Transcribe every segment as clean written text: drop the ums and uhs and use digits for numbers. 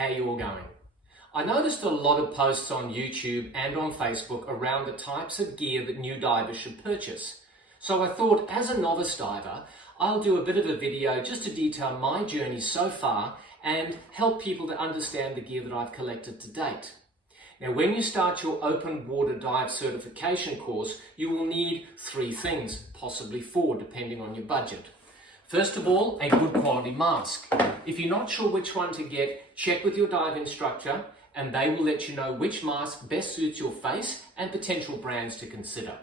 how you all going? I noticed a lot of posts on YouTube and on Facebook around the types of gear that new divers should purchase. So I thought, as a novice diver, I'll do a bit of a video just to detail my journey so far and help people to understand the gear that I've collected to date. Now, when you start your open water dive certification course, you will need 3 things, possibly 4, depending on your budget. First of all, a good quality mask. If you're not sure which one to get, check with your dive instructor and they will let you know which mask best suits your face and potential brands to consider.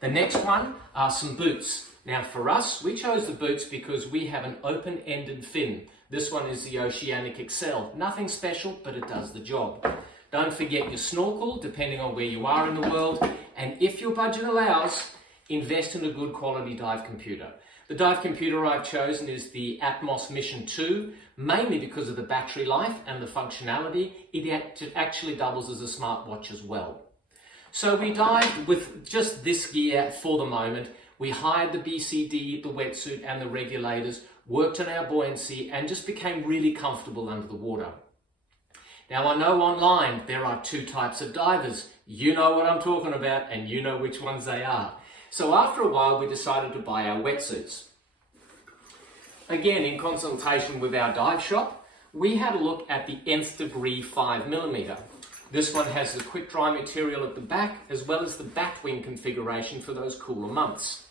The next one are some boots. Now for us, we chose the boots because we have an open-ended fin. This one is the Oceanic Excel. Nothing special, but it does the job. Don't forget your snorkel, depending on where you are in the world. And if your budget allows, invest in a good quality dive computer. The dive computer I've chosen is the Atmos Mission 2, mainly because of the battery life and the functionality. It actually doubles as a smartwatch as well. So we dived with just this gear for the moment. We hired the BCD, the wetsuit and the regulators, worked on our buoyancy and just became really comfortable under the water. Now I know online there are 2 types of divers. You know what I'm talking about and you know which ones they are. So after a while we decided to buy our wetsuits. Again, in consultation with our dive shop, we had a look at the nth degree 5mm. This one has the quick dry material at the back as well as the bat wing configuration for those cooler months.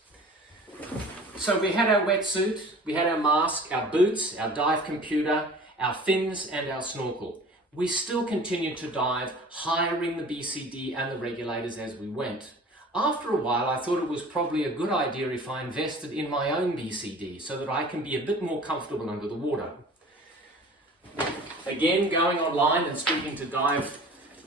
So we had our wetsuit, we had our mask, our boots, our dive computer, our fins and our snorkel. We still continued to dive, hiring the BCD and the regulators as we went. After a while, I thought it was probably a good idea if I invested in my own BCD so that I can be a bit more comfortable under the water. Again, going online and speaking to dive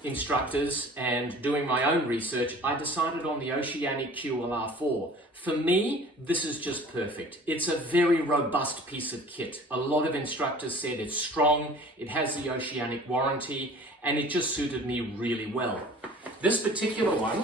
instructors and doing my own research, I decided on the Oceanic QLR4. For me, this is just perfect. It's a very robust piece of kit. A lot of instructors said it's strong, it has the Oceanic warranty, and it just suited me really well. This particular one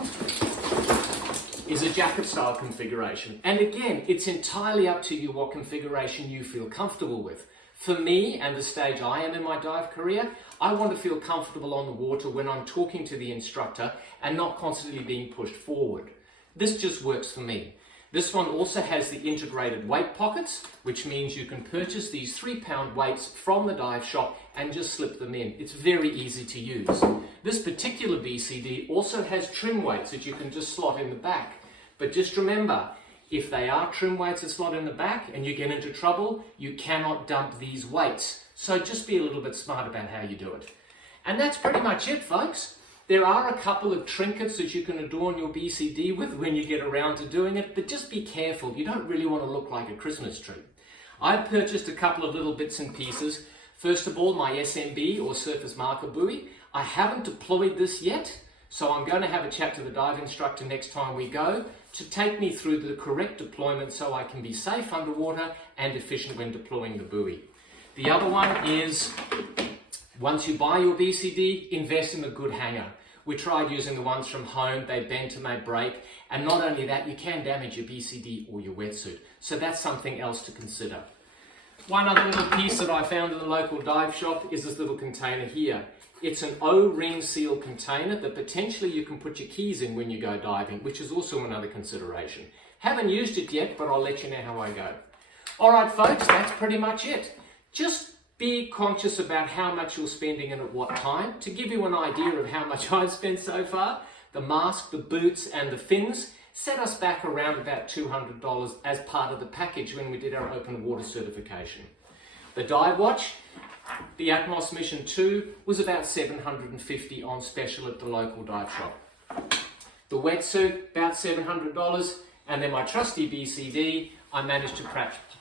is a jacket style configuration. And again, it's entirely up to you what configuration you feel comfortable with. For me, and the stage I am in my dive career, I want to feel comfortable on the water when I'm talking to the instructor and not constantly being pushed forward. This just works for me. This one also has the integrated weight pockets, which means you can purchase these 3-pound weights from the dive shop and just slip them in. It's very easy to use. This particular BCD also has trim weights that you can just slot in the back. But just remember, if they are trim weights that slot in the back and you get into trouble, you cannot dump these weights. So just be a little bit smart about how you do it. And that's pretty much it, folks. There are a couple of trinkets that you can adorn your BCD with when you get around to doing it, but just be careful. You don't really want to look like a Christmas tree. I've purchased a couple of little bits and pieces. First of all, my SMB or surface marker buoy. I haven't deployed this yet, so I'm going to have a chat to the dive instructor next time we go to take me through the correct deployment so I can be safe underwater and efficient when deploying the buoy. The other one is, once you buy your BCD, invest in a good hanger. We tried using the ones from home, they bent and they break, and not only that, you can damage your BCD or your wetsuit. So that's something else to consider. One other little piece that I found in the local dive shop is this little container here. It's an O-ring seal container that potentially you can put your keys in when you go diving, which is also another consideration. Haven't used it yet, but I'll let you know how I go. All right, folks, that's pretty much it. Just be conscious about how much you're spending and at what time. To give you an idea of how much I've spent so far, the mask, the boots and the fins set us back around about $200 as part of the package when we did our open water certification. The dive watch, the Atmos Mission 2, was about $750 on special at the local dive shop. The wetsuit, about $700, and then my trusty BCD, I managed to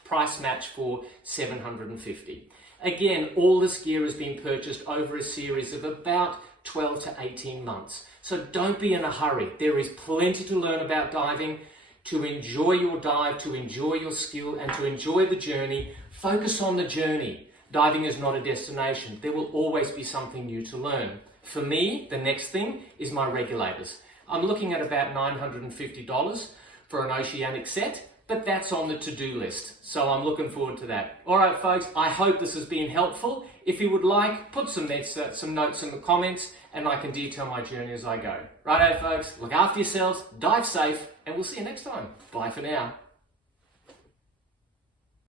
price match for $750. Again, all this gear has been purchased over a series of about 12 to 18 months. So don't be in a hurry. There is plenty to learn about diving. To enjoy your dive, to enjoy your skill, and to enjoy the journey, focus on the journey. Diving is not a destination. There will always be something new to learn. For me, the next thing is my regulators. I'm looking at about $950 for an Oceanic set. but that's on the to-do list. So I'm looking forward to that. All right, folks, I hope this has been helpful. If you would like, put some notes in the comments, and I can detail my journey as I go. Righto, folks, look after yourselves, dive safe, and we'll see you next time. Bye for now.